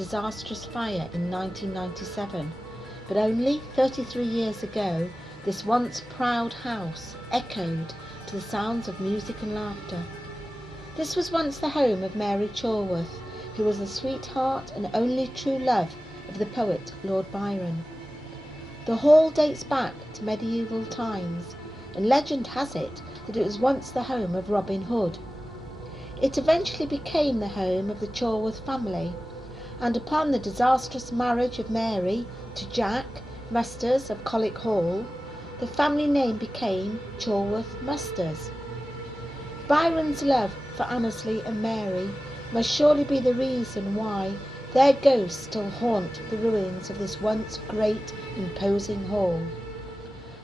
disastrous fire in 1997, but only 33 years ago this once proud house echoed to the sounds of music and laughter. This was once the home of Mary Chorworth, who was the sweetheart and only true love of the poet Lord Byron. The hall dates back to medieval times, and legend has it that it was once the home of Robin Hood. It eventually became the home of the Chorworth family, and upon the disastrous marriage of Mary to Jack, Musters of Colwick Hall, the family name became Chorworth Musters. Byron's love for Annesley and Mary must surely be the reason why their ghosts still haunt the ruins of this once great, imposing hall.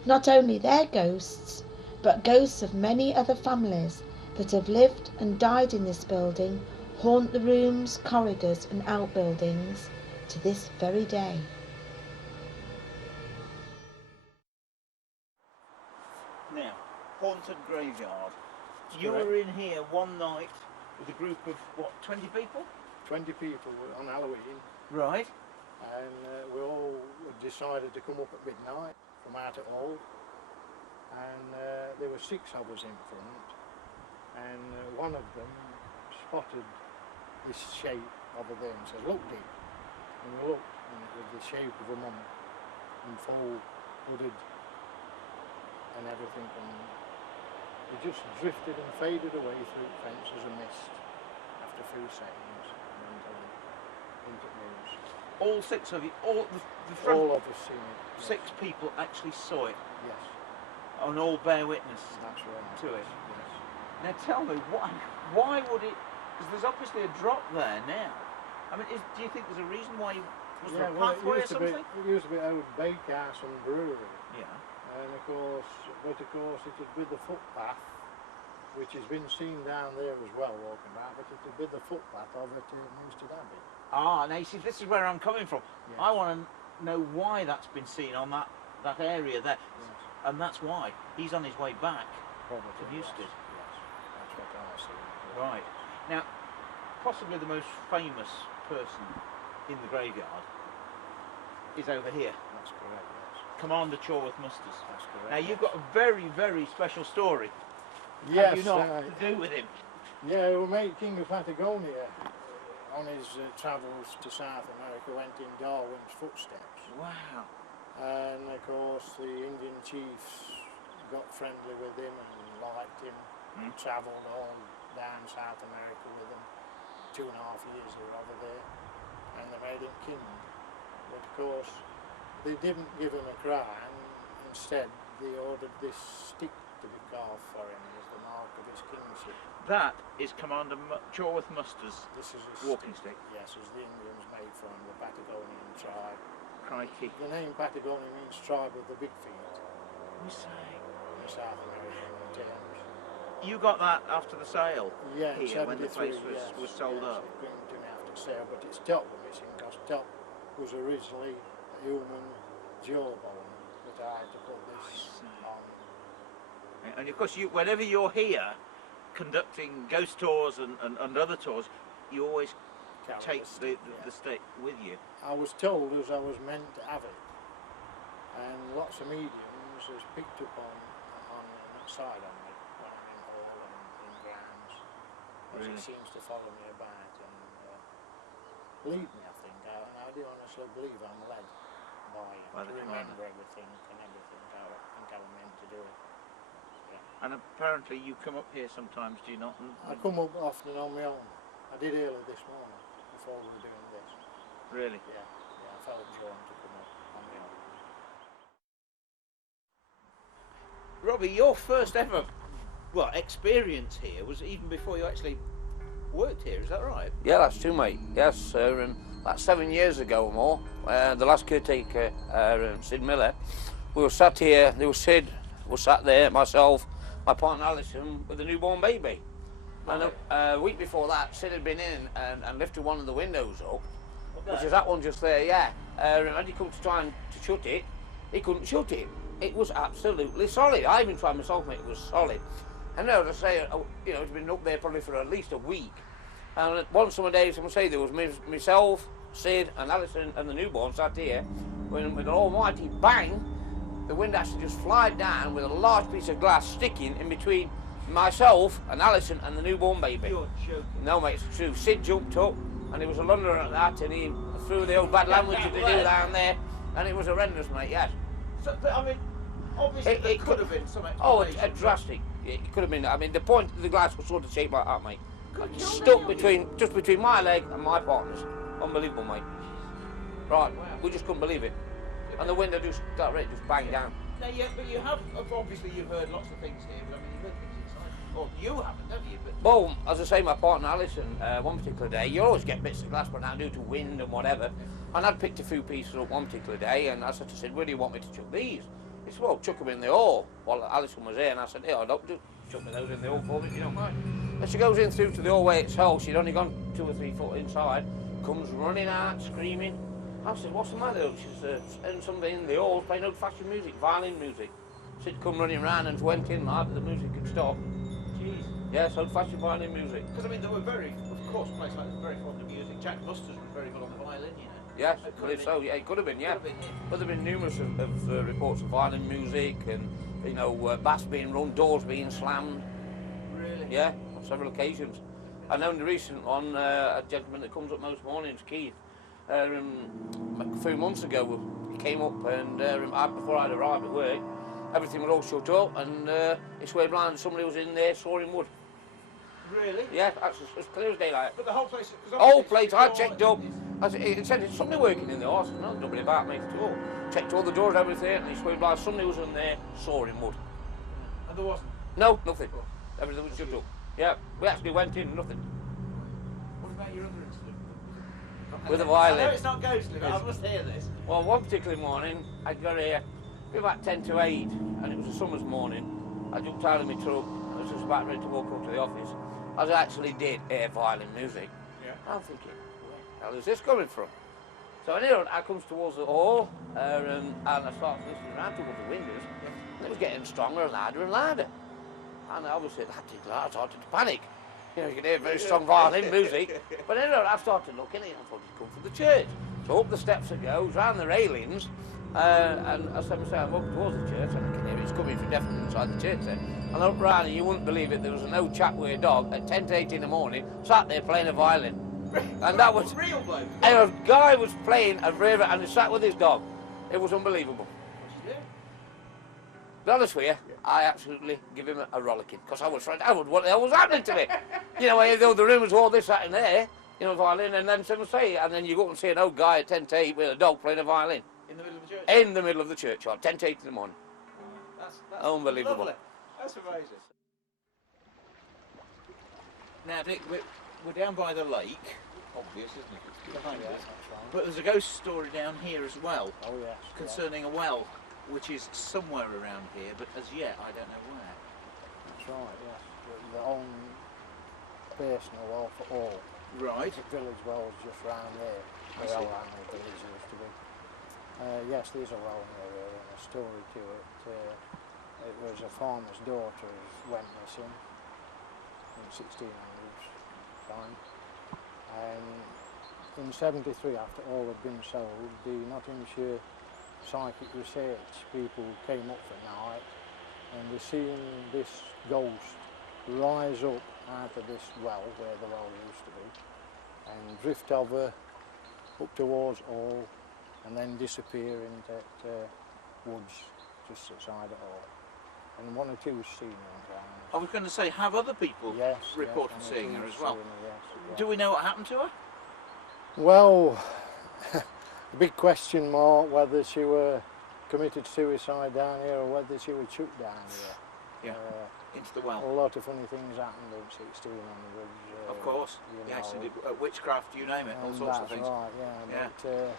Not only their ghosts, but ghosts of many other families that have lived and died in this building haunt the rooms, corridors and outbuildings to this very day. Now, haunted graveyard. You were in here one night with a group of, what, 20 people? 20 people on Halloween. Right. And we all decided to come up at midnight from out at Hall. And there were 6 of us in front. And one of them spotted this shape over there and said, "Look, Dick." And we looked, and it was the shape of a monk, and full hooded and everything. And it just drifted and faded away through the fence as a mist after a few seconds and went on into news. All 6 of you, all of us seen it. Yes. 6 people actually saw it. Yes. And all bear witness That's right. to it. Yes. Now tell me, why would it, because there's obviously a drop there now. I mean, do you think there's a reason why, was there a pathway or something? It used to be old bakehouse and brewery. Yeah. And of course it had been the footpath, which has been seen down there as well, walking about, but it had been the footpath over to Newstead Abbey. Ah, now you see, this is where I'm coming from. Yes. I want to know why that's been seen on that area there. Yes. And that's why he's on his way back Probably, to Newstead. Yes, that's what I see. Right. Now, possibly the most famous person in the graveyard is over here. That's correct, yes. Commander Chorworth Musters. That's correct. Now, you've got a very, very special story. Yes, have you not, to do with him? Yeah, well, mate, King of Patagonia, on his travels to South America, went in Darwin's footsteps. Wow. And of course the Indian chiefs got friendly with him and liked him and travelled on down South America with him. 2.5 years they were over there, and they made him king. But of course they didn't give him a crown, instead they ordered this stick to be carved for him as the mark of his kingship. That is Commander Chorworth Musters' This is his walking stick. Yes, as the Indians made from the Patagonian tribe. Crikey. The name Patagonia means tribe of the big feet. You say? In South American terms. You got that after the sale? Yeah, here, when the place yes, was sold up? It didn't have to sale, but its top was missing because top was originally a human jawbone, but I had to put this on. And of course, whenever you're here conducting ghost tours and other tours, you always take the stick with you. I was told as I was meant to have it, and lots of mediums has picked up on the side on me when I'm in hall and in grounds, as Really? it seems to follow me about and lead me, I think. And I do honestly believe I'm led by it, to remember everything and everything how I think I was meant to do it. Yeah. And apparently you come up here sometimes, do you not? I come up often on my own. I did early this morning before we were doing this. Really? Yeah, I felt drawn to come up on my own. Robbie, your first ever, experience here was even before you actually worked here, is that right? Yeah, that's true, mate. Yes, about 7 years ago or more, the last caretaker, Sid Miller, we were sat here, there was Sid, was sat there, myself, my partner Alison, with a newborn baby. Right. And a week before that, Sid had been in and lifted one of the windows up, which is that one just there, yeah. And he come to try and shut it, he couldn't shut it. It was absolutely solid. I even tried myself, mate, it was solid. And as I say, you know, it's been up there probably for at least a week. And one summer day, someone say there was myself, Sid and Alison and the newborn sat here, when with an almighty bang, the wind actually just fly down with a large piece of glass sticking in between myself and Alison and the newborn baby. You're joking. No, mate, it's true. Sid jumped up, and he was a Londoner at that, and he threw the old bad language that they do down there, and it was horrendous, mate, yes. So, but, I mean, obviously it could have been some explanation. Oh, drastic. It could have been. I mean, the point of the glass was sort of shaped like that, mate. Good Stuck just between my leg and my partner's. Unbelievable, mate. Right, wow. we just couldn't believe it. And the window just banged down. Now, yeah, but you have, obviously you've heard lots of things here, but I mean, you've heard things inside. Or you haven't, have you? But Well, as I say, my partner Alison, one particular day, you always get bits of glass put down due to wind and whatever, and I'd picked a few pieces up one particular day, and I said to Sid, where do you want me to chuck these? He said, well, chuck them in the hall. Well, Alison was there, and I said, yeah, don't just chuck me those in the hall for me if you don't mind. And she goes in through to the hallway itself, she'd only gone 2 or 3 foot inside, comes running out, screaming. I said, what's the matter? She's and somebody in the hall playing old-fashioned music, violin music. She'd come running round and went in like the music had stopped. jeez. Yes, old-fashioned violin music. Because I mean, they were very, of course, places like this were very fond of music. Jack Busters was very good on the violin, you know. Yes, It I could have believe so. Yeah, it could have been. Yeah, Could have been, yeah. but there've been numerous of reports of violin music and bass being run, doors being slammed. Really? Yeah, on several occasions. I know in the recent one, a gentleman that comes up most mornings, Keith, a few months ago, he came up and before I'd arrived at work, everything was all shut up and he swear blind somebody was in there sawing wood. Really? Yeah, that's as clear as daylight. But the whole place... Whole place, I checked up. It said it's somebody working in the house. No, nobody about me at all. Checked all the doors, everything, and he swear blind somebody was in there sawing wood. And there wasn't? No, nothing. Everything was shut up. Yeah, we actually went in, nothing. What about your other incident? With a I violin. know it's not ghostly, but I must hear this. Well, one particular morning, I got here about 10 to 8, and it was a summer's morning. I jumped out of my truck, I was just about ready to walk up to the office. As I actually did hear violin music. Yeah. I'm thinking, where the hell is this coming from? So anyway, I comes towards the hall, and I start listening around towards the windows, and it was getting stronger and louder and louder. And obviously that did I started to panic. You know, you can hear very strong violin music. But anyway, I started looking at it, I thought it'd come from the church. So up the steps it goes, round the railings, and as I say, I'm up towards the church, and I can hear it's coming from definitely inside the church then. And I looked round, and you wouldn't believe it, there was an old chap with a dog at 10 to 8 in the morning, sat there playing a violin. And that was... Real bloke? And a guy was playing a river, and he sat with his dog. It was unbelievable. What'd you do? To be honest with you, I absolutely give him a rollicking, because I was frightened. I would, what the hell was happening to me? You know, the room was all this, that, and there, you know, violin, and then someone say, and then you go up and see an old guy at 10 to 8 with a dog playing a violin. In the middle of the church? In the middle of the churchyard, 10 to 8 in the morning. That's Unbelievable. Lovely. That's amazing. Now, Dick, we're down by the lake. Obvious, isn't it? It's behind us. But there's a ghost story down here as well. Oh yes. Concerning a well, which is somewhere around here, but as yet I don't know where. That's right, yes. The own personal well for all. Right. The village well is just round there. I Where see. Elland village used to be. Yes, there's a well near there and a story to it. It was a farmer's daughter who went missing in 1600s time. And in 73, after all had been sold, the Nottinghamshire Psychic Research people came up for night and they seen this ghost rise up out of this well, where the well used to be, and drift over up towards all and then disappear into woods just outside it all. And one or two seen her around. I was going to say, have other people Yes, reported yes, seeing her as well? Seeing her, yes, Do we know what happened to her? Well, a big question mark whether she were committed suicide down here or whether she was chucked down here. Yeah, into the well. A lot of funny things happened in 1600s. Of course. you Yes, know. and witchcraft, you name it, all And sorts of that's things. right, yeah. But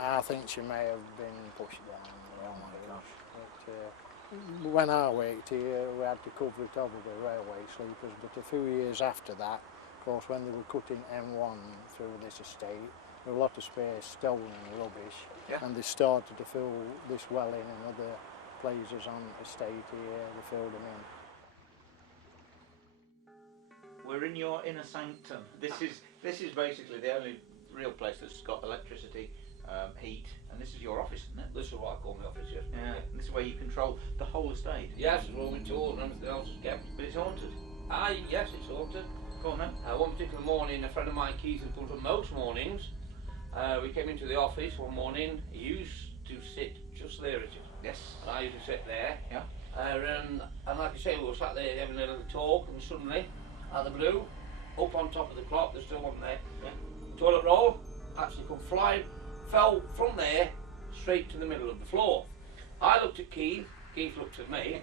I think she may have been pushed down. Oh my gosh. But, when I worked here, we had to cover it over with railway sleepers, but a few years after that, of course, when they were cutting M1 through this estate, there were a lot of spares stolen and rubbish, and they started to fill this well in and other places on the estate here, they filled them in. We're in your inner sanctum. This is basically the only real place that's got electricity, heat, and this is your office, isn't it? This is what I call my office, yes. Yeah. And this is where you control the whole estate. Yes, it's all my tools and everything else is kept. But it's haunted. Yes, it's haunted. Go on then. One particular morning, a friend of mine, Keith, who comes up most mornings, we came into the office one morning. He used to sit just there, Richard. Yes. And I used to sit there. Yeah. And like I say, we were sat there having a little talk, and suddenly, out of the blue, up on top of the clock, there's still one there. Yeah. Toilet roll actually come flying, fell from there straight to the middle of the floor. I looked at Keith, Keith looked at me.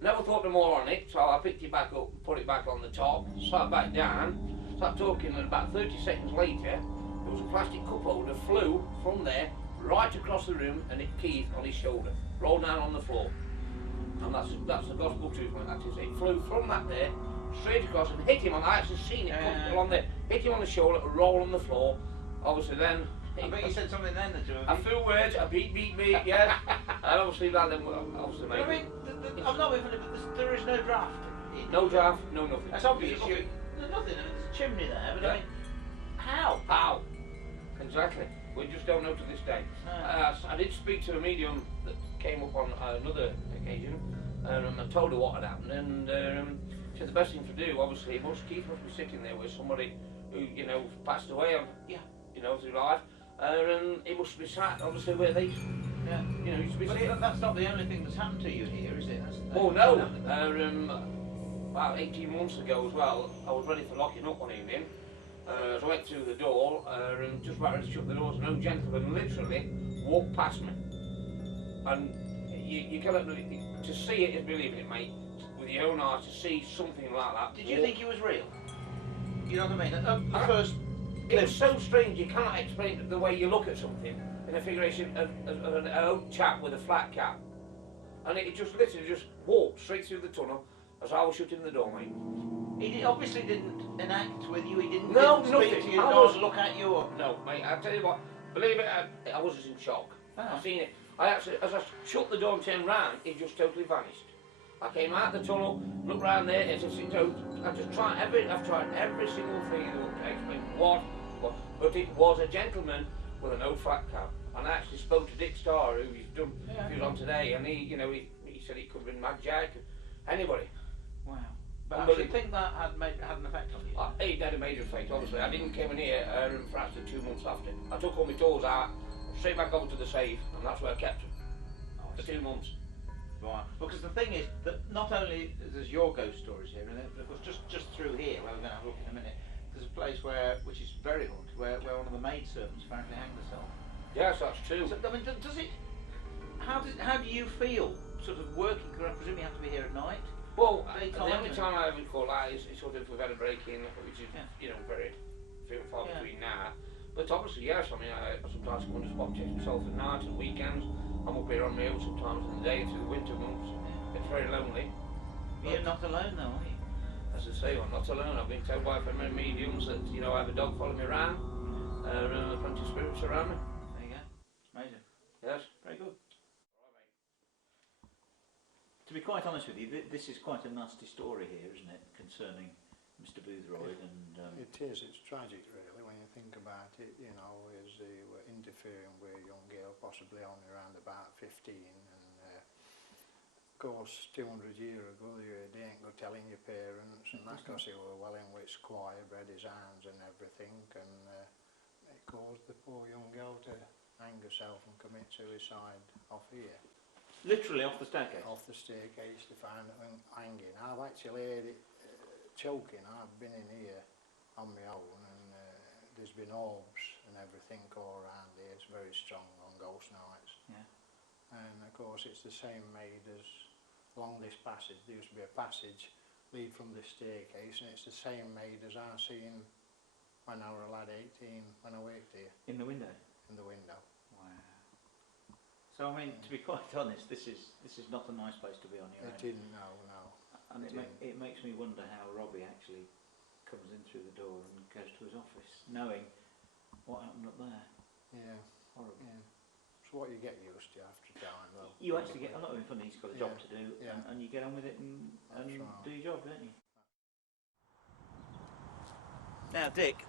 Never thought no more on it, so I picked it back up, put it back on the top, sat back down, sat talking, and about 30 seconds later, there was a plastic cup holder flew from there right across the room and hit Keith on his shoulder, rolled down on the floor. And that's the gospel truth, man. That is, it flew from that there straight across and hit him on. I actually seen it come along there, hit him on the shoulder, roll on the floor. Obviously, then. I bet you said something then that you. A few words, a beep, yeah. And obviously, that then, obviously, mate. I mean, I'm not with it, but there is no draft. No draft, no nothing. That's obvious. There's nothing. There's a chimney there, but I mean, how? How? Exactly. We just don't know to this day. I did speak to a medium that came up on another occasion, and I told her what had happened, and she said the best thing to do, obviously, Keith must be sitting there with somebody who, you know, passed away, you know, through life, and he must be sat, obviously, where they, you know, used to be sitting. That's not the only thing that's happened to you here, is it? Oh no. About 18 months ago as well, I was ready for locking up one evening. As I went through the door, and just about ready to shut the doors, no gentleman literally walked past me. And you cannot really, to see it is believing it, mate, with your own eyes, to see something like that. Did you think he was real? You know what I mean? First, it was so strange, you cannot explain the way you look at something in a figuration of an old chap with a flat cap. And it just literally just walked straight through the tunnel as I was shutting the door, mate. He obviously didn't enact with you, he didn't speak to you, look at you. Or... No, mate, I tell you what, believe it, I was just in shock. I seen it. I actually, as I shut the door and turned round, it just totally vanished. I came out the tunnel, looked round there, I've tried every single thing to explain what, but it was a gentleman with an old flat cap. And I actually spoke to Dick Starr, who he was on today, and he said he could have been Mad Jack, anybody. Wow. But I should think that had an effect on you. It had a major effect, obviously. I didn't come in here for actually 2 months after. I took all my tools out, straight back over to the safe, and that's where I kept them. For 2 months. Right. Because the thing is that not only there's your ghost stories here, and of course just through here, where we're going to have a look in a minute, there's a place which is very haunted, where one of the maid servants apparently hanged herself. Yes, that's true. So, I mean, does it? How do you feel sort of working? Because I presume you have to be here at night. Well, the only time I ever call that is sort of if we've had a break-in, which is, you know, very few and far between now. But obviously, yes, I mean, I sometimes come and just spot check myself at night and weekends. I'm up here on my own sometimes in the day through the winter months. It's very lonely. You're not alone though, are you? As I say, I'm not alone. I've been told by many mediums that, you know, I have a dog following me around, plenty of spirits around me. There you go. Amazing. Yes. Very good. To be quite honest with you, this is quite a nasty story here, isn't it, concerning Mr. Boothroyd and... It is, it's tragic really when you think about it, you know, as they were interfering with a young girl, possibly only around about 15, and of course 200 years ago they ain't go telling your parents, and that's because he were well in with squire, bred his hounds and everything, and it caused the poor young girl to hang herself and commit suicide off here. Literally off the staircase? Off the staircase, they found it hanging. I've actually heard it choking. I've been in here on my own, and there's been orbs and everything all around here. It's very strong on ghost nights. Yeah. And of course it's the same maid as along this passage. There used to be a passage lead from this staircase, and it's the same maid as I seen when I was a lad 18 when I worked here. In the window? In the window. Wow. So I mean, to be quite honest, this is not a nice place to be on your own. It didn't, no. And it makes me wonder how Robbie actually comes in through the door and goes to his office, knowing what happened up there. Yeah. Horrible. Yeah. It's what you get used to after time, though. You actually get a lot of fun. He's got a job to do, and you get on with it and do your job, don't you? Now, Dick,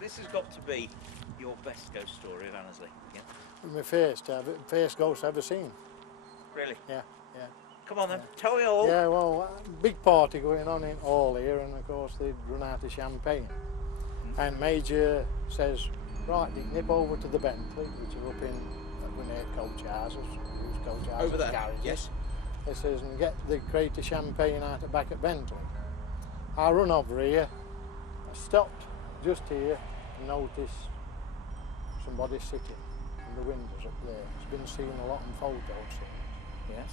this has got to be your best ghost story of Annesley. Yeah. My first ghost I ever seen. Really? Yeah, yeah. Come on then, Yeah. tell me all. Yeah, well, big party going on in Hall here, and of course they'd run out of champagne. And Major says, right, you nip over to the Bentley, which are up in Winate coach houses, used coach houses, Over there, garages. yes. He says, and get the crate of champagne out the back at Bentley. I run over here, I stopped just here and noticed somebody sitting in the windows up there. It's been seen a lot in photos since. Yes.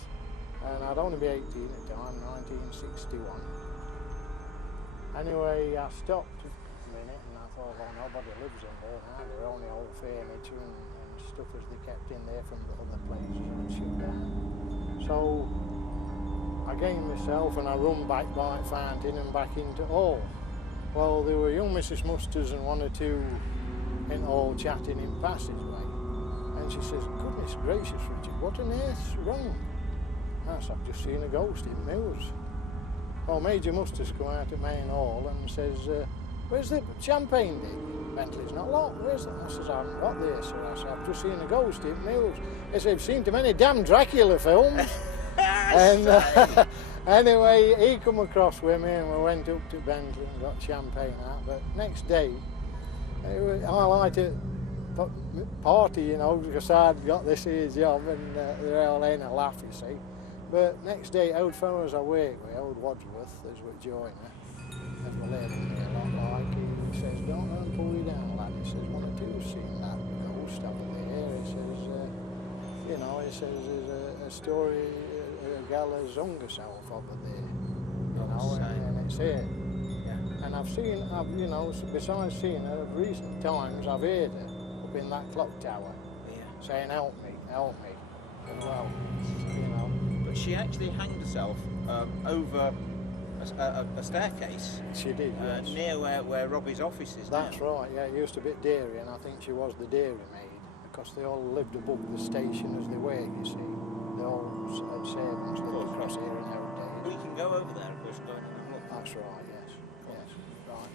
And I'd only be 18 at the time, 1961. Anyway, I stopped a minute and I thought, oh, nobody lives in there now. They're only old furniture and stuff as they kept in there from the other places and shut down. So I gained myself and I run back by Fountain and back into Hall. Well, there were young Mrs. Musters and one or two in Hall chatting in passageway. And she says, goodness gracious, Richard, what on earth's wrong? I said, I've just seen a ghost in Mills. Well, Major Musters come out at Main Hall and says, where's the champagne dig? Bentley's not locked, where's that? I says, I haven't got there, sir. I said, I've just seen a ghost in Mills. He said, I've seen too many damn Dracula films. And anyway, he come across with me and we went up to Bentley and got champagne out. But next day, it was highlighted party, you know, because I'd got this here job and they're all in a laugh, you see. But next day, old fellows I work with, old Wadsworth, as we join her, as we led in there a lot like, he says, don't let them pull you down, lad. He says, one or two's seen that ghost over there. He says, you know, he says, there's a story, a gal has hung herself over there, you know, and it's here. Yeah. And I've seen, you know, besides seeing her, at recent times I've heard her up in that clock tower, saying, help me, as well, you know. But she actually hanged herself over a staircase. She did, yes. Near where Robbie's office is That's now. right, yeah, it used to be dairy, and I think she was the dairy maid, because they all lived above the station as they were, you see. They all had servants lived across here in our days. We can go over there, of course, go and have a look. That's right, yes, yes, right.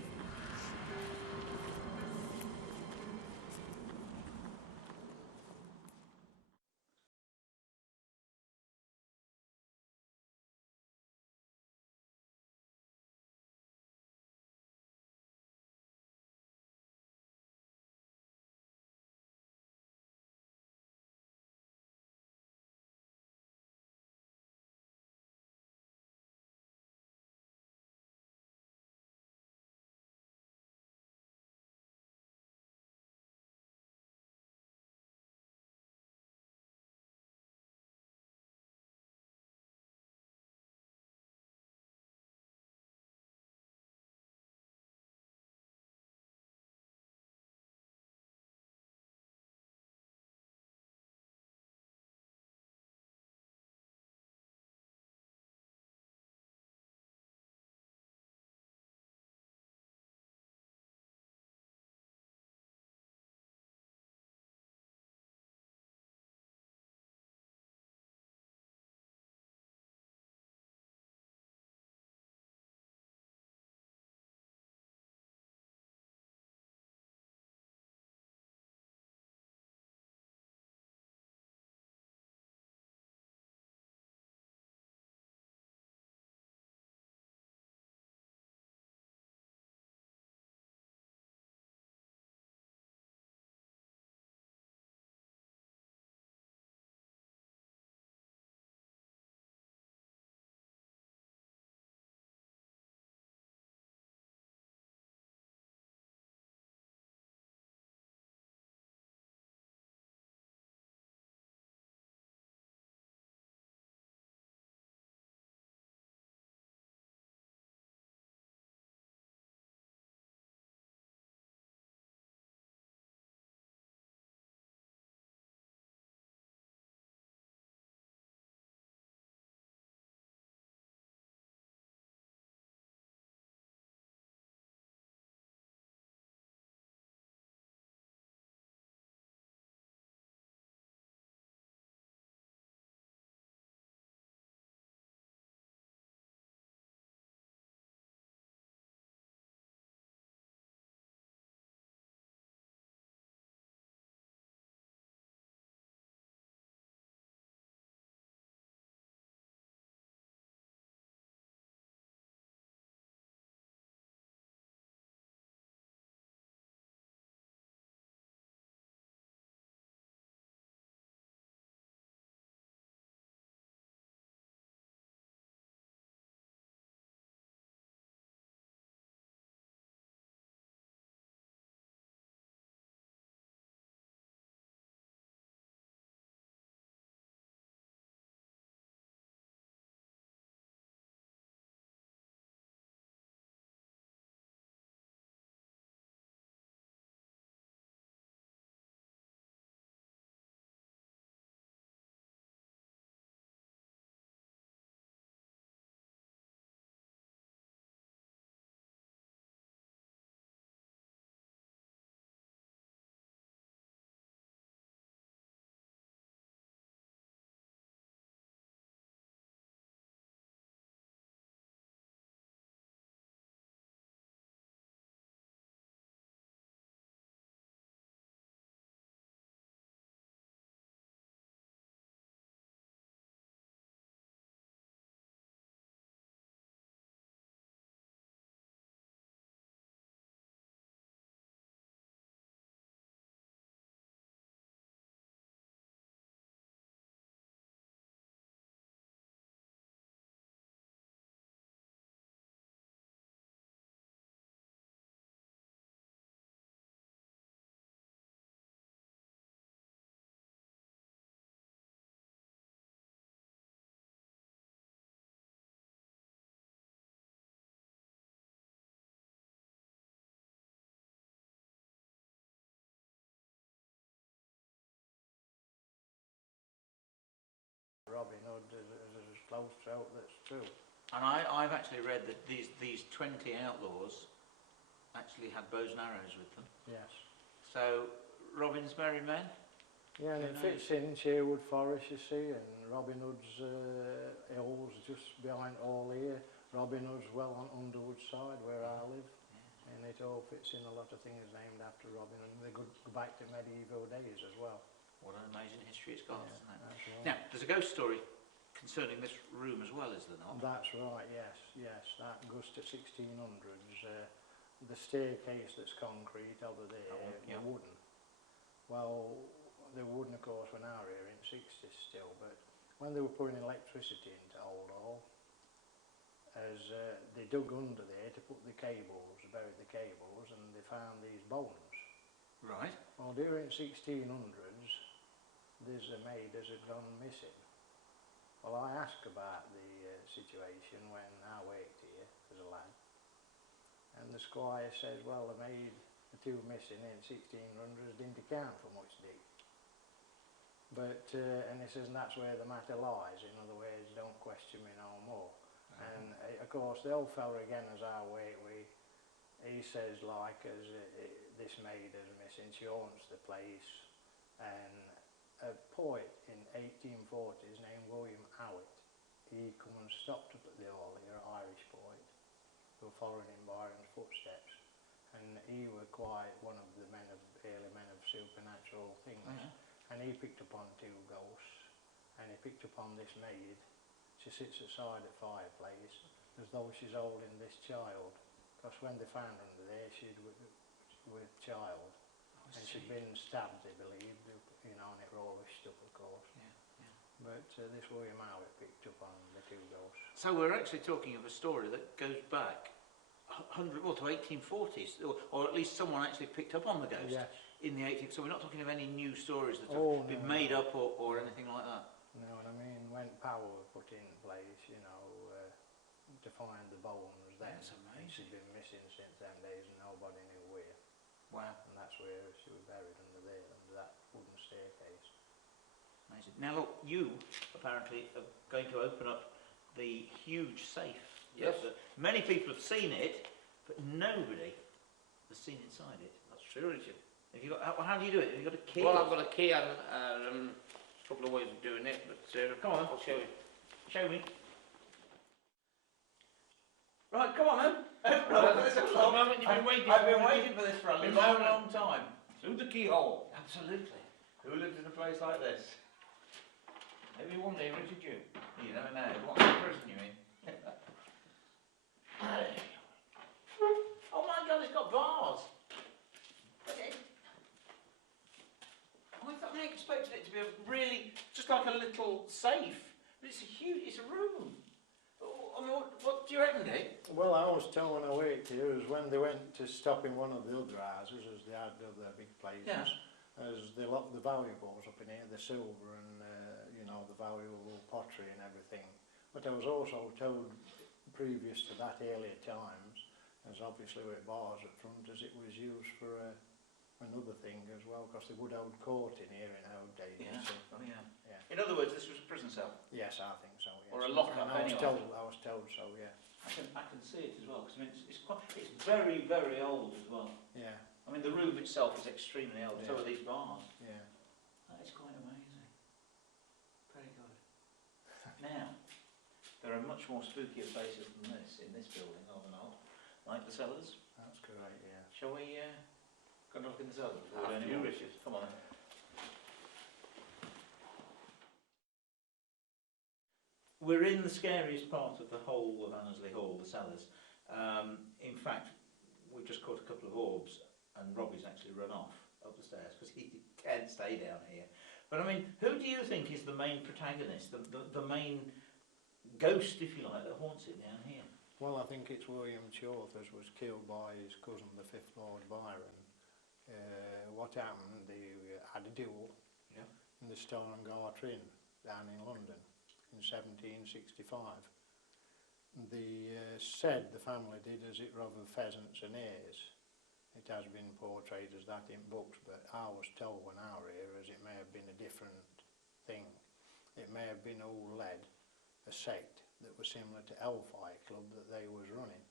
goes out that's true. And I've actually read that these 20 outlaws actually had bows and arrows with them. Yes. So, Robin's merry men? Yeah, and it fits in Sherwood Forest, you see, and Robin Hood's hills just behind all here. Robin Hood's well on Underwood side where I live, and it all fits in a lot of things named after Robin, and they go back to medieval days as well. What an amazing history it's got, isn't it? Right. Now, there's a ghost story concerning this room as well, is there not? That's right, yes, that goes to 1600s. The staircase that's concrete over there, yeah. wooden. Well, they were wooden, of course, when I were here in 60s still, but when they were putting electricity into Old Hall, as they dug under there to put the cables, buried the cables, and they found these bones. Right. Well, during 1600s, there's a maid that had gone missing. Well, I asked about the situation when I worked here as a lad, and the squire says, well, the maid, the two missing in 1600s didn't account for much, Dick. But, and he says, and that's where the matter lies, in other words, don't question me no more. And of course, the old fella again, as I work with, he says, like, as this maid is missing, she owns the place, and a poet in 1840s named William Howitt, he come and stopped up at the hall here, an Irish poet, who were following in Byron's footsteps, and he was quite one of the early men of supernatural things, and he picked up on two ghosts, and he picked up on this maid. She sits aside the fireplace as though she's holding this child, because when they found her under there, she'd with child, and she'd been stabbed, they believed, you know, and it were all hushed up, of course. But this William Howitt picked up on the two ghosts. So we're actually talking of a story that goes back to 1840s, or at least someone actually picked up on the ghost in the 18th. So we're not talking of any new stories that have been made up or anything like that. No, and I mean, when power was put in place, you know, to find the bones then, That's amazing. and she'd been missing since them days and nobody knew where. Wow. And that's where she was buried under there, under that wooden staircase. Amazing. Now look, you apparently are going to open up the huge safe. Yes. Many people have seen it, but nobody has seen inside it. That's true, Richard. Have you got? How do you do it? Have you got a key? Well, I've got a key and a couple of ways of doing it, but come on, I'll show you. Show me. Right, come on then. I've been waiting for this for a long time. Through the keyhole. Absolutely. Who lives in a place like this? Maybe one day, Richard, you. You never know. What kind of prison you in? Oh my God, it's got bars. I expected it to be a really, just like a little safe. But it's a huge, it's a room. I mean, what do you reckon, Dick? Well, I was told when I worked here is when they went to stop in one of the other houses, as they had other big places, as they locked the valuables up in here, the silver and, you know, the valuable pottery and everything. But I was also told previous to that, earlier times, as obviously with bars at front, as it was used for another thing as well, because they would hold court in here in old days. Yeah. So, Yeah. In other words, this was a prison cell. yes, I think so. Yes. Or a lock-up, I was anyway. told so. Yeah. I can see it as well, because I mean, it's very, very old as well. Yeah. I mean, the room itself is extremely old. So are these bars. Yeah. That is quite amazing. Very good. Now, there are much more spookier places than this in this building, are there not? Like the cellars. That's correct. Yeah. Shall we go and look in the cellars? After you, Richard. Come on then. We're in the scariest part of the whole of Annesley Hall, the cellars. In fact, we've just caught a couple of orbs, and Robbie's actually run off up the stairs because he can't stay down here. But I mean, who do you think is the main protagonist, the main ghost, if you like, that haunts it down here? Well, I think it's William Chauthers was killed by his cousin, the 5th Lord Byron. What happened? They had a duel in the Stone and Garter Inn down in London in 1765. They said the family did as it rather pheasants and hares. It has been portrayed as that in books, but I was told when I were here as it may have been a different thing. It may have been all lead, a sect that was similar to Hellfire Club that they was running.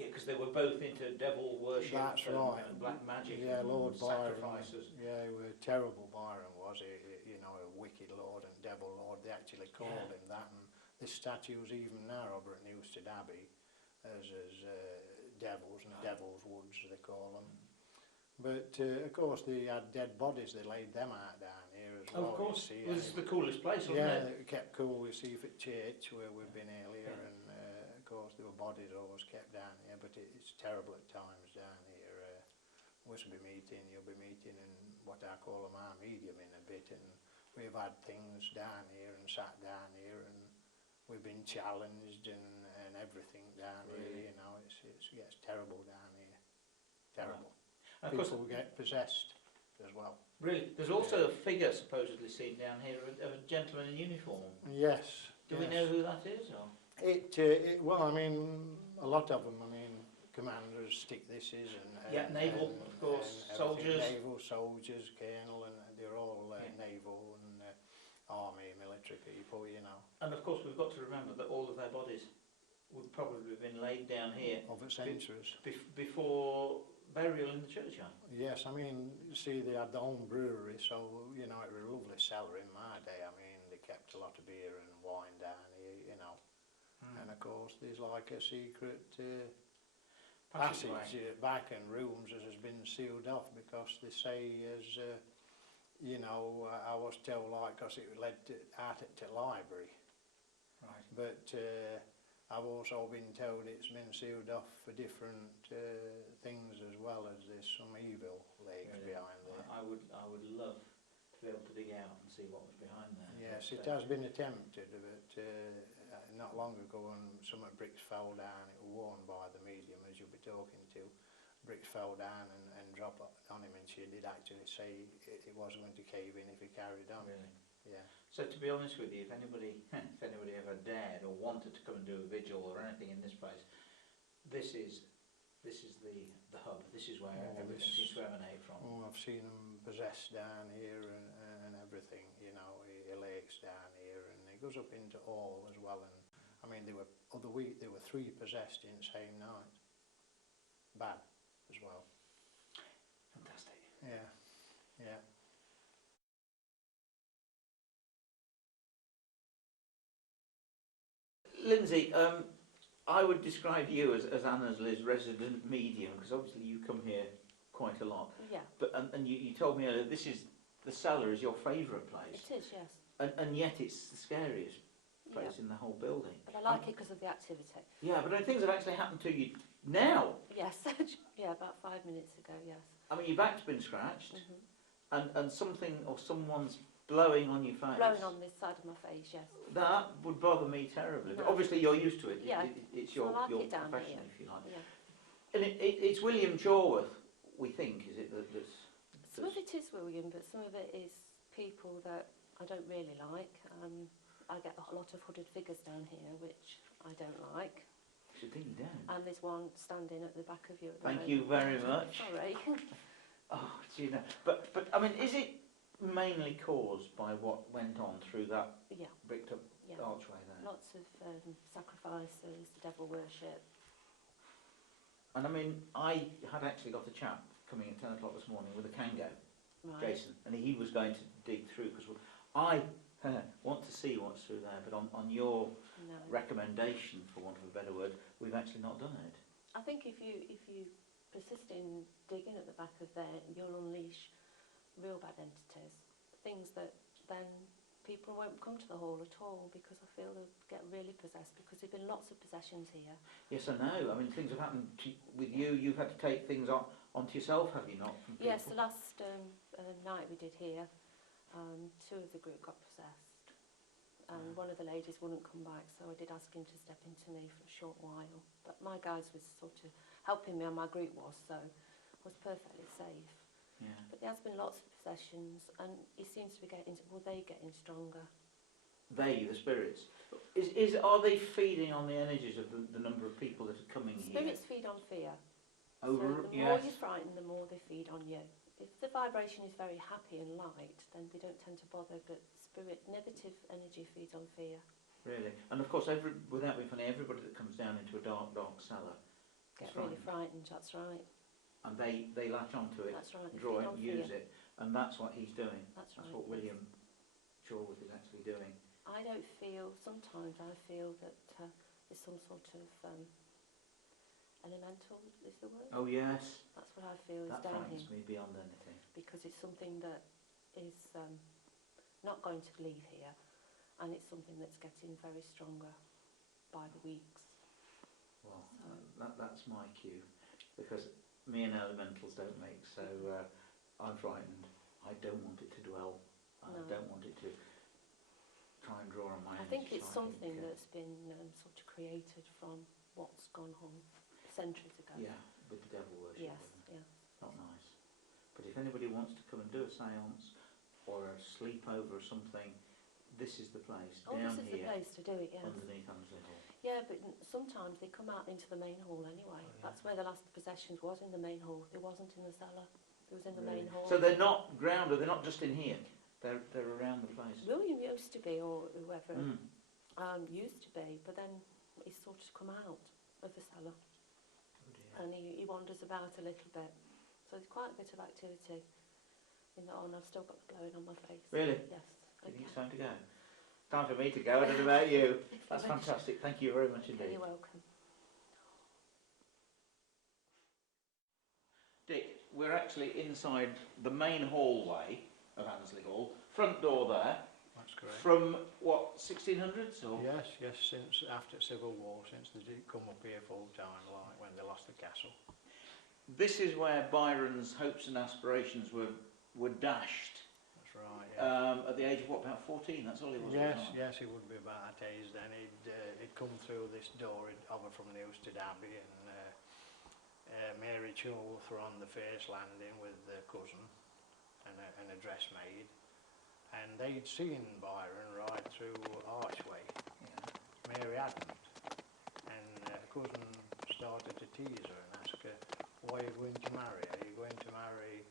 Yeah, because they were both into devil worship. That's and, right. and black magic. Yeah, and Lord Byron. sacrifices. Yeah, he was terrible. Byron was, you know, a wicked lord and devil lord. They actually called him that. And this statue's even now over at Newstead Abbey as devils and devil's woods they call them. But of course they had dead bodies. They laid them out down here as well. Of course, see, well, this is the coolest place, wasn't yeah, it? it kept cool. We see at church where we've been earlier, and of course there were bodies always kept down here. But it's terrible at times down here. We'll be meeting, you'll be meeting, and what I call them our medium in a bit, and we've had things down here and sat down here, and we've been challenged and everything down here. You know, it gets terrible down here. Terrible. And of People course, get possessed as well. really, there's also a figure supposedly seen down here of a gentleman in uniform. Yes. Do we know who that is? Or? Well, I mean, a lot of them. I mean, commanders, stick thises, and naval, of course, and soldiers. naval soldiers, colonel, and they're all naval and army, military people. You know. And of course, we've got to remember that all of their bodies would probably have been laid down here Of the centuries. before burial in the churchyard. Yes, I mean, you see, they had their own brewery, so, you know, it was a lovely cellar in my day. I mean, they kept a lot of beer and wine down here, you know. And of course, there's like a secret passage back in rooms that has been sealed off because they say, as you know, I was told, like, because it led out to library. Right. But I've also been told it's been sealed off for different things as well, as there's some evil legs behind there. I would love to be able to dig out and see what was behind there. Yes, it has been attempted, but not long ago, and some of bricks fell down. It was worn by the medium, as you'll be talking to. Bricks fell down and dropped on him, and she did actually say it was going to cave in if he carried on. Really? Yeah. So to be honest with you, if anybody ever dared or wanted to come and do a vigil or anything in this place, this is the hub. This is where everything seems to emanate from. Oh, I've seen them possessed down here and everything. You know, he lakes down here, and it goes up into all as well. And I mean, there were 3 possessed in the same night. Bad as well. Fantastic. Yeah. Yeah. Lindsay, I would describe you as Annesley's resident medium, because obviously you come here quite a lot. Yeah. But and you told me earlier the cellar is your favourite place. It is, yes. And yet it's the scariest place in the whole building. But I like it because of the activity. Yeah, but things have actually happened to you now. Yes. Yeah, about 5 minutes ago, yes. I mean, your back's been scratched, and something or someone's blowing on your face. Blowing on this side of my face, yes. That would bother me terribly. But No. obviously you're used to it. Yeah. It's So your, I like your it down profession, here. if you like. Yeah. And it's William Chorworth, we think, is it? Some of it is William, but some of it is people that I don't really like. I get a lot of hooded figures down here, which I don't like. Should think you don't. And there's one standing at the back of you at the Thank moment. you very much. Sorry. Oh, do you know? But I mean, is it mainly caused by what went on through that Yeah, bricked up yeah. archway there? Lots of sacrifices, devil worship. And I mean, I had actually got a chap coming at 10 o'clock this morning with a Kango, Right. Jason, and he was going to dig through, because I want to see what's through there, but on your No. recommendation, for want of a better word, we've actually not done it. I think if you persist in digging at the back of there, you'll unleash real bad entities. Things that then people won't come to the hall at all, because I feel they'll get really possessed, because there've been lots of possessions here. Yes, I know. I mean, things have happened with you. You've had to take things onto yourself, have you not? From people? Yes, the last night we did here, 2 of the group got possessed, and one of the ladies wouldn't come back, so I did ask him to step into me for a short while. But my guys was sort of helping me, and my group was, so I was perfectly safe. Yeah. But there has been lots of possessions, and he seems to be getting, they getting stronger. They, the spirits. Are they feeding on the energies of the number of people that are coming here? Spirits feed on fear. Oh, So the yes. more you're frightened, the more they feed on you. If the vibration is very happy and light, then they don't tend to bother, but spirit, negative energy feeds on fear. Really. And of course, without being funny, everybody that comes down into a dark, dark cellar Get really frightened, that's right. and they latch onto it, That's right. draw it, use it, and that's what he's doing. That's right. That's what William Chorlworth is actually doing. I don't feel, sometimes I feel that there's some sort of elemental, is the word? Oh yes. That's what I feel is That down frightens here. me beyond anything. Because it's something that is not going to leave here, and it's something that's getting very stronger by the weeks. Well, that's my cue, because me and elementals don't mix, so I'm frightened. I don't want it to dwell. I don't want it to try and draw on my I energy. think it's something that's been sort of created from what's gone on centuries ago. Yeah, with the devil worship. Yes, yeah. Not nice. But if anybody wants to come and do a séance or a sleepover or something, this is the place. Oh, down this is here, the place to do it, yes. underneath Annesley Hall. Yeah, but sometimes they come out into the main hall anyway. Oh, yeah. That's where the last possessions was, in the main hall. It wasn't in the cellar. It was in the main hall. So they're not grounded, they're not just in here. They're around the place. William used to be, or whoever used to be, but then he's sort of come out of the cellar. Oh dear. And he wanders about a little bit. So there's quite a bit of activity in the and I've still got the glowing on my face. Really? Yes. Do you think it's time to go? Time for me to go, I don't know about you. That's fantastic, thank you very much indeed. You're welcome. Dick, we're actually inside the main hallway of Annesley Hall. Front door there. That's correct. From what, 1600s or? Yes, since after Civil War, since they did come up here full time, like when they lost the castle. This is where Byron's hopes and aspirations were dashed. That's right, yeah. At the age of what, about 14? That's all he was. Yes, he would be about that age then. He'd come through this door over from Newstead Abbey, and Mary Chorlworth were on the first landing with their cousin and a dressmaid, and they'd seen Byron ride through Archway. Yeah. Mary hadn't, and cousin started to tease her and ask her, why are you going to marry? Are you going to marry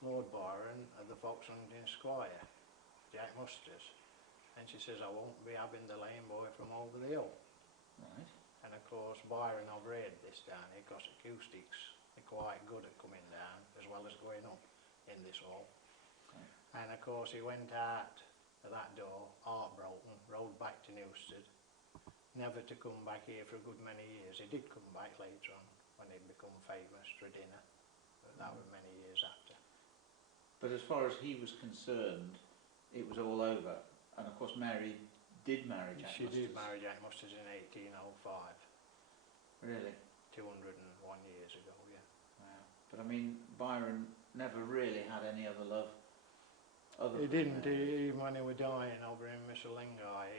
Lord Byron at the Fox Hunting Squire, Jack Musters? And she says, I won't be having the lame boy from over the hill. Right. And of course Byron overheard this down here, because acoustics are quite good at coming down as well as going up in this hall. Right. And of course he went out of that door, heartbroken, rode back to Newstead, never to come back here for a good many years. He did come back later on when he'd become famous for dinner, but that was many years after. But as far as he was concerned, it was all over. And of course Mary did marry Jack She Musters. did marry Jack Musters in 1805. Really? 201 years ago, yeah. Wow. But I mean, Byron never really had any other love. He didn't, even when he was dying over in Misselingai,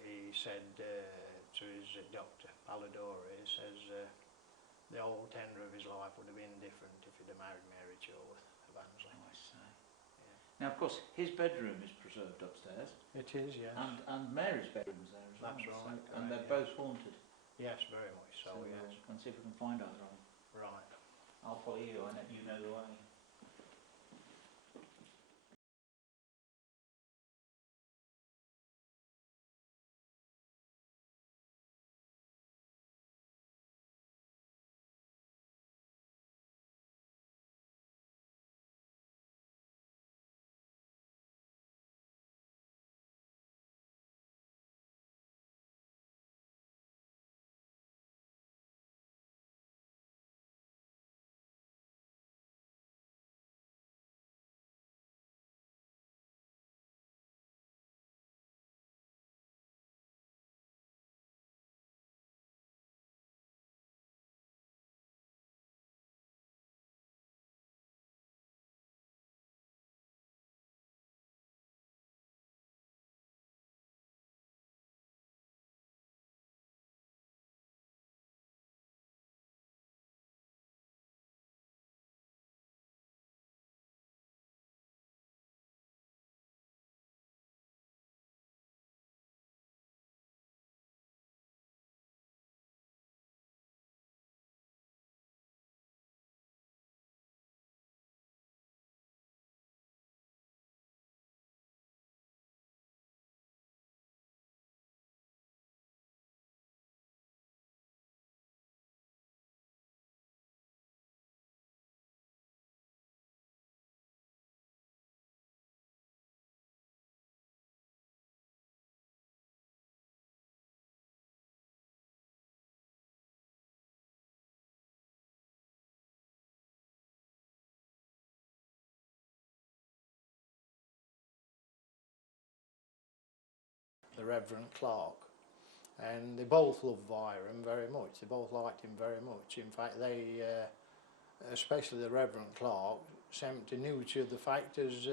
he said to his doctor, Palladora, he says the whole tenor of his life would have been different if he'd have married Mary Chorlworth of Ansley. Oh, I say. Yeah. Now, of course, his bedroom is preserved upstairs. It is, yes. And Mary's bedroom's there as well. That's right, So, and they're correct, both haunted. Yes, very much so, yes. And see if we can find either of them. Right. I'll follow you, I know you know the way. the Reverend Clark, and they both loved Byron very much. They both liked him very much. In fact, they, especially the Reverend Clark, sent to nurture the fact as,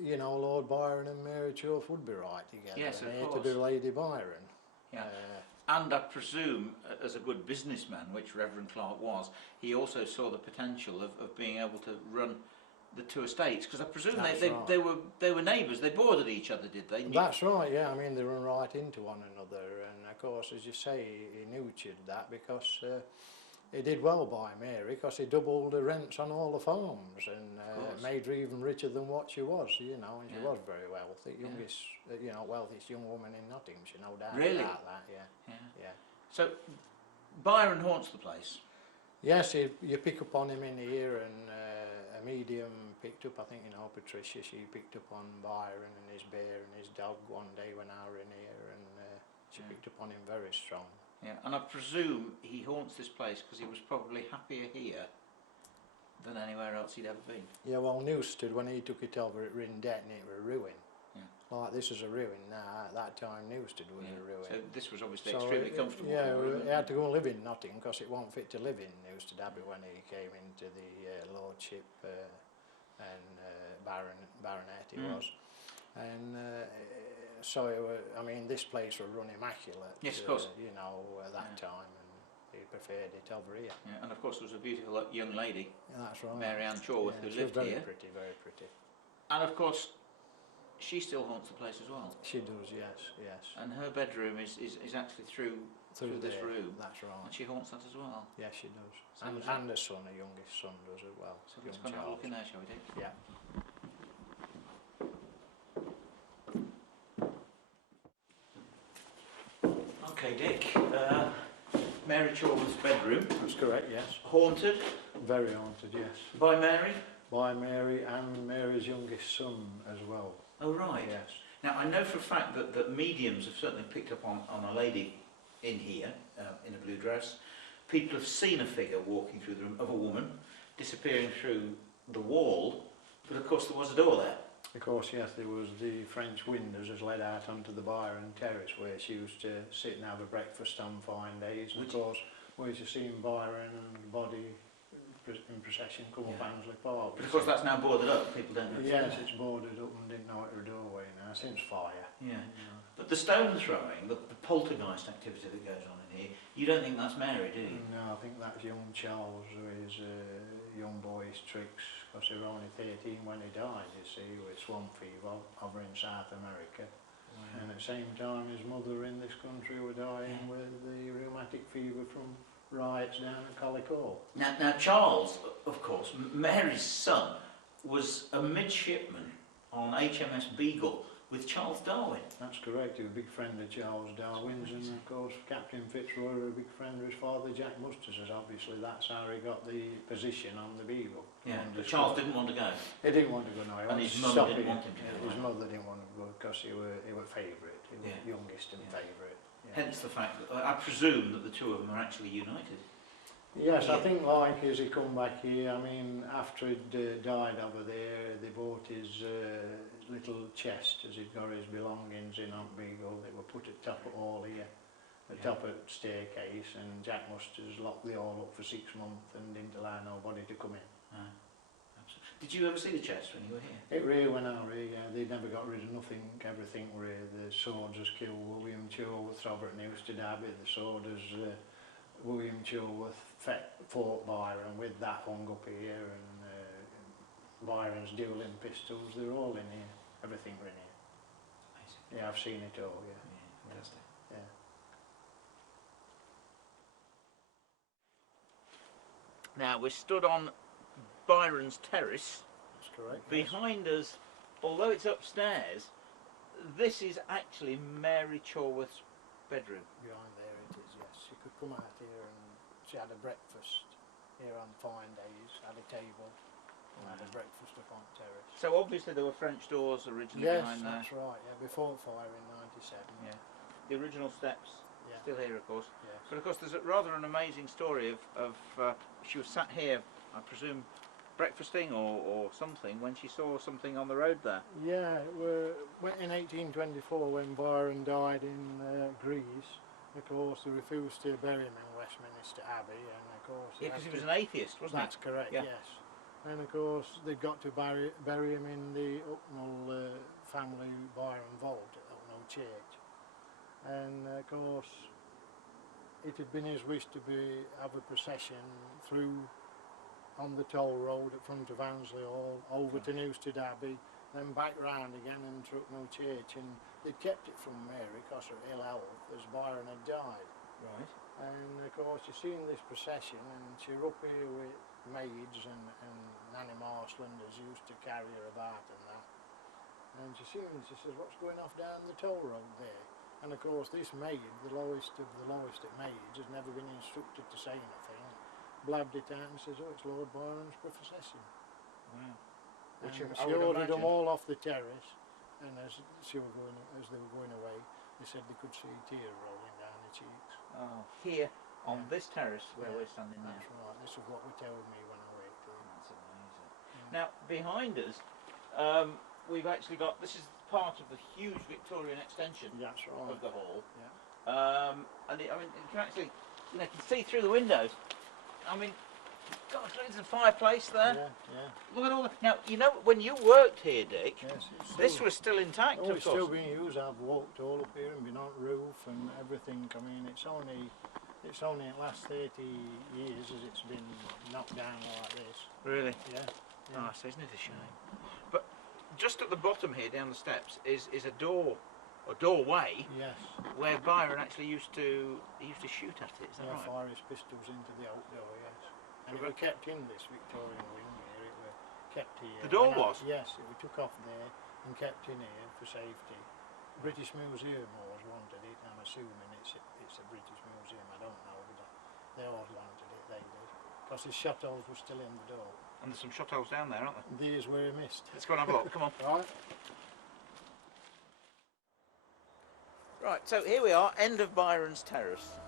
you know, Lord Byron and Mary Chuff would be right together. Yes, of and course. to do Lady Byron. Yeah. And I presume, as a good businessman, which Reverend Clark was, he also saw the potential of being able to run the two estates, because I presume they were neighbours. They boarded each other, did they? That's right. Yeah, I mean they run right into one another, and of course, as you say, he nurtured that because he did well by Mary, because he doubled the rents on all the farms, and made her even richer than what she was. You know, and she was very wealthy, youngest, you know, wealthiest young woman in Nottinghamshire, no doubt about that. Yeah. So Byron haunts the place. Yes, you pick up on him in here, and a medium picked up, I think, you know, Patricia, she picked up on Byron and his bear and his dog one day when I were in here, and she picked up on him very strong. Yeah, and I presume he haunts this place because he was probably happier here than anywhere else he'd ever been. Yeah, well, Newstead, when he took it over, it were in debt and it were a ruin. Like this is a ruin now. At that time, Newstead was a ruin. So this was obviously extremely comfortable. Yeah, for him, he had to go and live in Nottingham because it wasn't fit to live in Newstead Abbey when he came into the lordship and baronet he was. And so it were, I mean, this place was run immaculate. Yes, of course. You know, at that time, and he preferred it over here. Yeah, and of course there was a beautiful young lady, that's right. Mary Ann Chorworth, who lived here. Very pretty, very pretty. And of course, she still haunts the place as well. She does, yes. And her bedroom is actually through this room. That's right. And she haunts that as well. Yes, she does. So and the son, the youngest son, does as well. So let's go and have a look in there, shall we do? Yeah. Okay, Dick. Mary Chorworth's bedroom. That's correct, yes. Haunted. Very haunted, yes. By Mary? By Mary and Mary's youngest son as well. Oh, right. Yes. Now, I know for a fact that mediums have certainly picked up on a lady in here, in a blue dress. People have seen a figure walking through the room of a woman, disappearing through the wall, but of course there was a door there. Of course, yes, there was the French windows as led out onto the Byron terrace where she used to sit and have a breakfast on fine days. And of course, where you seen Byron and the body in procession come up Annesley Hall. But of course that's now boarded up, people don't know. Yes, it's boarded up and didn't know it was a doorway now, since fire. Yeah. But the stone throwing, the poltergeist activity that goes on in here, you don't think that's Mary, do you? No, I think that's young Charles with his young boy's tricks, because he was only 13 when he died, you see, with swamp fever over in South America. Wow. And at the same time his mother in this country was dying with the rheumatic fever from riots down at Collicore. Now Charles, of course, Mary's son, was a midshipman on HMS Beagle with Charles Darwin. That's correct, he was a big friend of Charles Darwin's, and of course Captain Fitzroy was a big friend of his father Jack Musters's. Obviously that's how he got the position on the Beagle. Yeah, but Charles didn't want to go. He didn't want to go, no. And his mother didn't want him to go. His mother didn't want to go because he was favourite, he was youngest and favourite. Yeah. Hence the fact that I presume that the two of them are actually united. Yes, I think like as he come back here, I mean, after he'd died over there, they bought his little chest as he'd got his belongings in on Beagle. They were put at top of all here, at top of the staircase, and Jack Musters locked the all up for 6 months and didn't allow nobody to come in. Absolutely. Did you ever see the chest when you were here? It really went out here, yeah. They never got rid of nothing, everything were here. The swords has killed William Chorworth, Robert Newstead Abbey, the sword has William Chorworth fought Byron with that hung up here, and Byron's dueling pistols, they're all in here, everything were in here. Amazing. Yeah, I've seen it all, yeah. Fantastic. Yeah. Now we're stood on Byron's terrace. That's correct. Behind us, although it's upstairs, this is actually Mary Chorworth's bedroom. Behind there it is, yes. She could come out here and she had a breakfast here on fine days, had a table, and had a breakfast up on terrace. So obviously there were French doors originally behind there. Yes, that's right, yeah, before the fire in '97. Yeah. The original steps, Yeah. still here of course. Yes. But of course there's rather an amazing story of she was sat here, I presume, breakfasting or something when she saw something on the road there. Yeah, in 1824 when Byron died in Greece, of course they refused to bury him in Westminster Abbey, and of course... Yeah, because he was an atheist, wasn't he? That's correct, Yeah. yes. And of course they've got to bury him in the Hucknall family Byron vault at Hucknall Church. And of course it had been his wish to have a procession through on the toll road at front of Annesley Hall, over to Newstead Abbey, then back round again and to Hucknall Church, and they'd kept it from Mary because of ill health as Byron had died. Right. And of course you're seeing this procession, and she's up here with maids and Nanny Marshlanders used to carry her about and that. And she says, what's going off down the toll road there? And of course this maid, the lowest of the lowest at maids, has never been instructed to say anything. Blabbed it out and says, oh, it's Lord Byron's procession. Wow. And Which she ordered them all off the terrace, and as they were going away, they said they could see tears rolling down their cheeks. Oh, here on this terrace where we're standing now. That's right. This is what they told me when I worked here. That's amazing. Now behind us, we've actually got, this is part of the huge Victorian extension That's right. of the hall. Yeah. And I mean, you can actually, you can see through the windows. I mean, gosh, there's a fireplace there. Yeah, yeah. Look at all that. Now, when you worked here, Dick, Yes, this was still intact, oh, of it's course. still being used. I've walked all up here and been on roof and everything. I mean, it's only in the last 30 years as it's been knocked down like this. Really? Yeah. Nice, isn't it a shame? But just at the bottom here, down the steps, is a doorway, Yes. where Byron actually used to shoot at it. Is that Yeah, right? fire his pistols into the outdoor, yes. And it was kept in this Victorian wing here, it was kept here. The door was? Yes, it was took off there and kept in here for safety. British Museum always wanted it, I'm assuming it's a British Museum, I don't know, but they always wanted it, they did. Because the shot holes were still in the door. And there's some shot holes down there, aren't there? These were missed. Let's go and have a look, come on. Right. Right, so here we are, end of Byron's Terrace.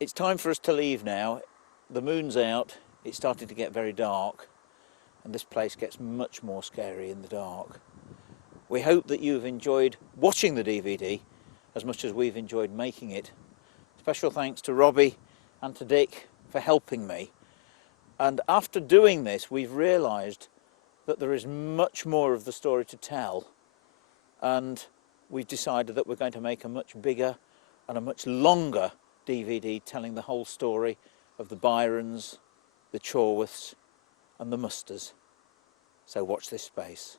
It's time for us to leave now. The moon's out, it's starting to get very dark, and this place gets much more scary in the dark. We hope that you've enjoyed watching the DVD as much as we've enjoyed making it. Special thanks to Robbie and to Dick for helping me. And after doing this, we've realised that there is much more of the story to tell, and we've decided that we're going to make a much bigger and a much longer DVD telling the whole story of the Byrons, the Chorworths and the Musters. So watch this space.